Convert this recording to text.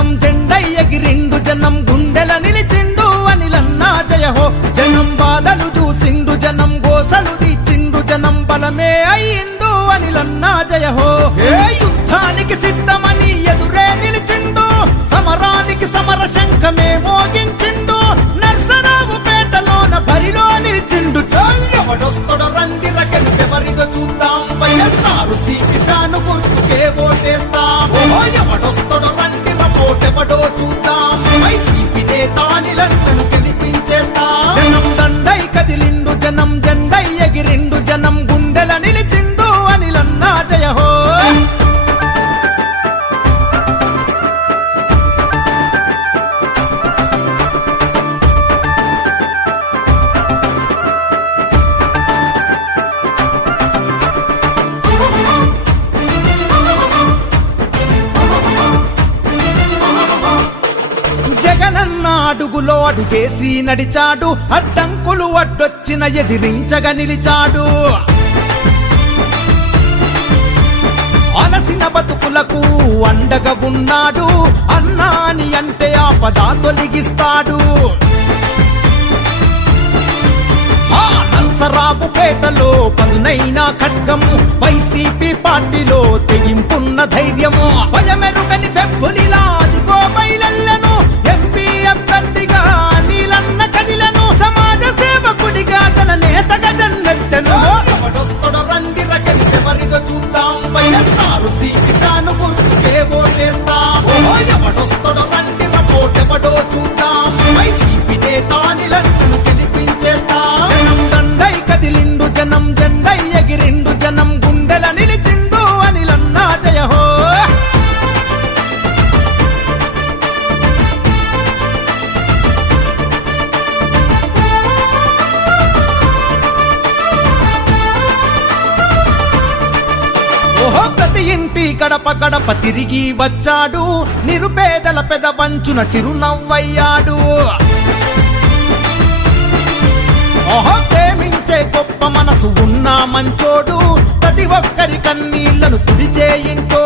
జనం జెండై ఎగిరిండు జనం గుండెల నిలిచిండు అనిలన్నా జయహో. జనం బాధలు చూసిండు జనం గోసలు తీచిండు జనం బలమే అయ్యిండు అనిలన్నా జయహో. ఏ యుద్ధానికి సిద్ధమని ఎదురే నిలిచిండు సమరానికి సమర శంఖమే మోగించిండు. నేతానిలను గెలిపించేస్తాం జనం దండై కదిలిండు జనం జెండై ఎగిరిండు జనం గుండెల నిలిచిండు అనిలన్నా జయహో. అన్న అడుగులో అడుగేసి నడిచాడు. అడ్డంకులు అడ్డొచ్చిన ఎదిరించగ నిలిచాడు. అలసిన బతుకులకు అండగా ఉన్నాడు. అన్నా అని అంటే ఆపద తొలగిస్తాడు. ఆ పేటలో పదునైన ఖడ్గము. వైసీపీ పార్టీలో తెగింపున్న ధైర్యము. భయమెరుగని ఓటేస్తాం ప్రతి ఇంటి గడప గడప తిరిగి వచ్చాడు. నిరుపేదల పెద వంచున చిరునవ్వయ్యాడు. ఓహో ప్రేమించే గొప్ప మనసు ఉన్న మంచోడు. ప్రతి ఒక్కరి కన్నీళ్ళను తుడిచేయింటో